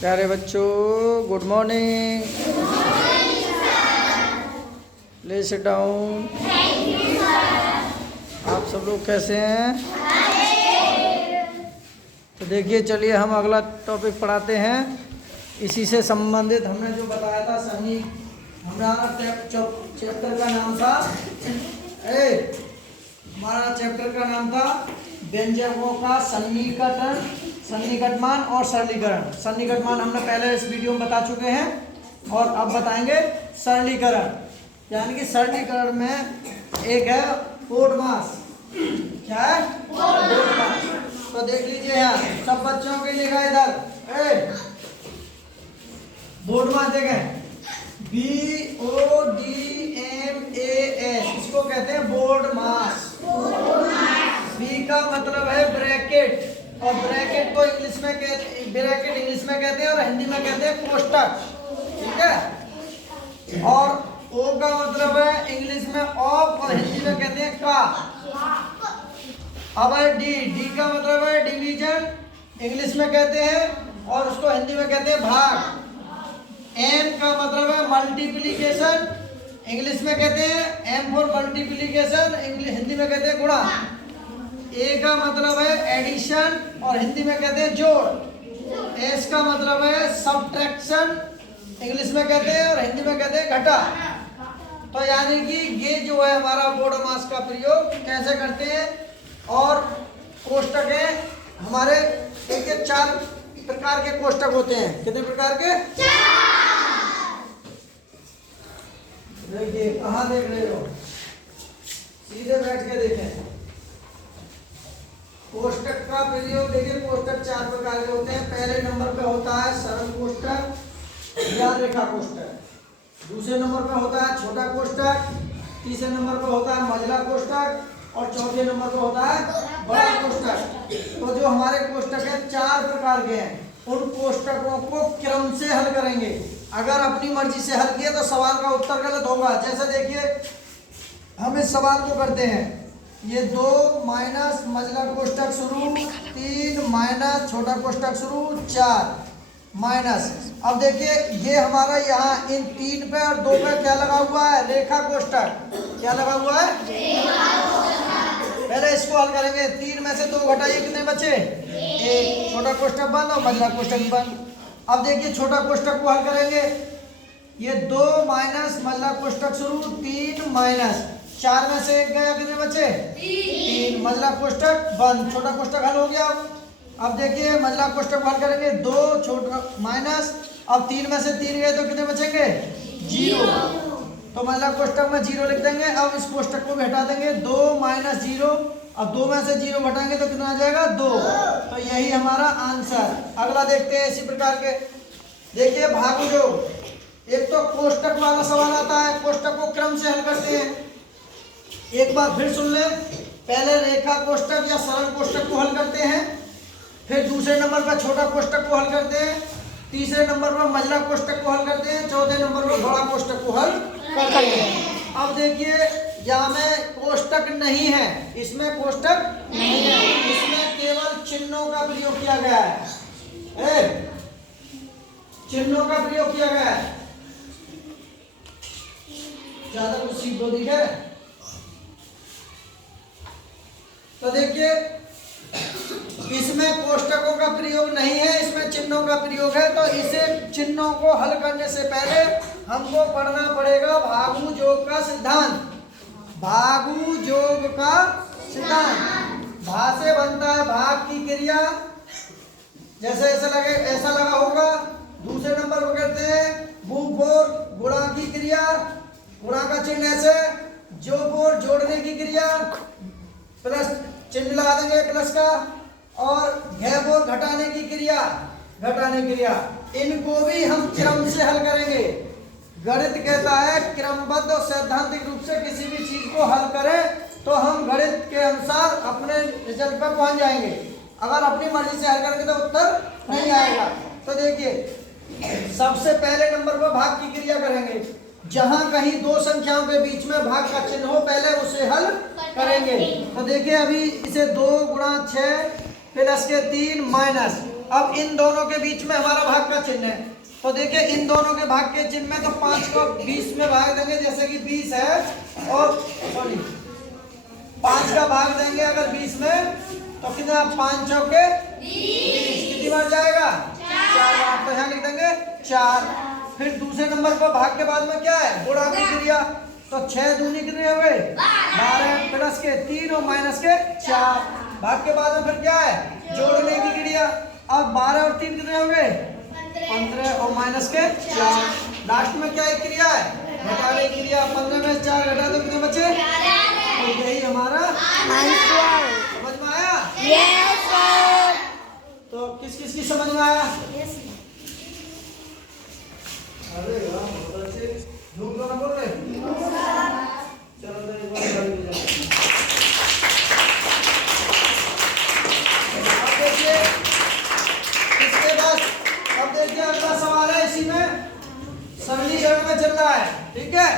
प्यारे बच्चों, good morning. Please sit down. आप सब लोग कैसे हैं? तो देखिए, चलिए हम अगला टॉपिक पढ़ाते हैं। इसी से संबंधित हमने जो बताया था सही, हमारा चैप्टर का नाम था हमारा चैप्टर का नाम था व्यंजकों का सन्निकटन और सरलीकरण। सन्निकटन हमने पहले इस वीडियो में बता चुके हैं और अब बताएंगे सरलीकरण। यानी कि सरलीकरण में एक है बोर्डमास। क्या है? बोर्डमास। तो देख लीजिए यहाँ सब बच्चों के लिखा इधर बोर्डमास देखें, BODMAS, इसको कहते हैं बोर्डमास। बी का मतलब है ब्रैकेट, और ब्रैकेट को इंग्लिश में कहते हैं और हिंदी में कहते हैं कोष्टक। ठीक है। और ओ का मतलब है इंग्लिश में ऑफ और हिंदी में कहते हैं का। अब है डी का मतलब है डिवीजन, इंग्लिश में कहते हैं और उसको हिंदी में कहते हैं भाग। एन का मतलब है मल्टीप्लिकेशन, इंग्लिश में कहते हैं एम फॉर मल्टीप्लिकेशन, हिंदी में कहते हैं गुणा। ए का मतलब है एडिशन और हिंदी में कहते हैं जोड़। एस का मतलब है सब्ट्रैक्शन, इंग्लिश में कहते हैं और हिंदी में कहते हैं घटा। तो यानी कि ये जो है हमारा बोर्डमास का प्रयोग कैसे करते हैं। और कोष्टक है हमारे, देखिए 4 प्रकार के कोष्टक होते हैं। कितने प्रकार के? देखिए, कहाँ देख रहे हो? सीधे बैठ के देखें। कोष्टक का प्रयोग देखिए, कोष्टक 4 प्रकार के होते हैं। पहले नंबर पे होता है सरल कोष्टक या रेखा कोष्टक, दूसरे नंबर पे होता है छोटा कोष्टक, तीसरे नंबर पे होता है मझला कोष्टक और चौथे नंबर पे होता है बड़ा कोष्टक। तो जो हमारे कोष्टक है 4 प्रकार के हैं। उन कोष्टकों को क्रम से हल करेंगे। अगर अपनी मर्जी से हल किए तो सवाल का उत्तर गलत होगा। जैसे देखिए, हम इस सवाल को करते हैं, ये 2 माइनस मझला कोष्टक शुरू, 3 माइनस छोटा कोष्टक शुरू, 4 माइनस। अब देखिए, ये हमारा यहाँ इन 3 पे और 2 पे क्या लगा हुआ है? रेखा कोष्टक। क्या लगा हुआ है? पहले इसको हल करेंगे। 3 में से 2 घटाइए, कितने बचे? 1। छोटा कोष्टक बंद और मझला कोष्टक बंद। अब देखिए, छोटा कोष्टक को हल करेंगे। ये 2 माइनस मझला कोष्टक शुरू, 3 माइनस 4 में से 1 गया, कितने बचे? 3। मझला कोष्टक बंद, छोटा कोष्टक हल हो गया। अब देखिए, मझला कोष्टक हल करेंगे, 2 छोटा माइनस, अब 3 में से 3 गए तो कितने बचेंगे? 0। तो मझला कोष्टक में 0 लिख देंगे। अब इस कोष्टक को भी हटा देंगे, 2 माइनस 0। अब 2 में से 0 घटाएंगे तो कितना आ जाएगा? 2। तो यही हमारा आंसर। अगला देखते हैं इसी प्रकार के। देखिए, भागुजोग। एक तो कोष्टक वाला सवाल आता है, कोष्टक को क्रम से हल करते हैं। एक बार फिर सुन ले, पहले रेखा कोष्टक या सरल कोष्टक को हल करते हैं, फिर दूसरे नंबर पर छोटा कोष्टक को हल करते हैं, तीसरे नंबर पर मझला कोष्टक को हल करते हैं, चौथे नंबर पर बड़ा कोष्टक को हल करते हैं। अब देखिए, यहाँ में कोष्टक नहीं है, इसमें कोष्टक नहीं है, इसमें केवल चिन्हों का प्रयोग किया गया है। चिन्हों का प्रयोग किया गया है। ज्यादा कुछ सीख दो, ठीक है। तो देखिए, इसमें कोष्टकों का प्रयोग नहीं है, इसमें चिन्हों का प्रयोग है। तो इसे चिन्हों को हल करने से पहले हमको पढ़ना पड़ेगा भागु जोग का सिद्धांत। भागु जोग का सिद्धांत। भा से बनता है भाग की क्रिया, जैसे ऐसा लगा होगा। दूसरे नंबर पर कहते हैं भू बोर गुणा की क्रिया, गुणा का चिन्ह ऐसे, जो बोर जोड़ने की क्रिया, प्लस चिन्ह लगा देंगे प्लस का, और घे बोर घटाने की क्रिया, घटाने की क्रिया। इनको भी हम क्रम से हल करेंगे। गणित कहता है क्रमबद्ध और सैद्धांतिक रूप से किसी भी चीज को हल करें तो हम गणित के अनुसार अपने रिजल्ट पर पहुंच जाएंगे। अगर अपनी मर्जी से हल करेंगे तो उत्तर नहीं आएगा। तो देखिए, सबसे पहले नंबर पर भाग की क्रिया करेंगे। जहां कहीं 2 संख्याओं के बीच में भाग का चिन्ह हो, पहले उसे हल करेंगे। तो देखिए, अभी इसे 2 गुणा 6 प्लस के 3 माइनस अब इन दोनों के बीच में हमारा भाग का चिन्ह है, तो देखिए इन दोनों के भाग के चिन्ह में तो 5 को 20 में भाग देंगे, जैसे कि 20 है और सॉरी 5 का भाग देंगे अगर 20 में तो कितना 5 चौके 20, कितनी बार जाएगा 4 बार, तो यहाँ लिख देंगे 4। फिर दूसरे नंबर पर भाग के बाद में क्या है गुणा की क्रिया, तो 6 दूनी कितने हो गए 12 प्लस के 3 और माइनस के 4। भाग के बाद में फिर क्या है जोड़ने की क्रिया, अब 12 और 3 कितने हो गए 15 और माइनस के 4। लास्ट में क्या एक क्रिया है घटाने की क्रिया, 15 में 4 घटा दो कितने बचे, तो यही हमारा आंसर। समझ में आया? Yes sir. तो किस किस की समझ में आया? अरे वाह बहुत अच्छे, झूठ तो ना बोल रहे। चलो तो एक बार घर में जाओ। अब देखिए इसके बाद अब देखिए अगला सवाल है, इसी में सरलीकरण में चल रहा है, ठीक है।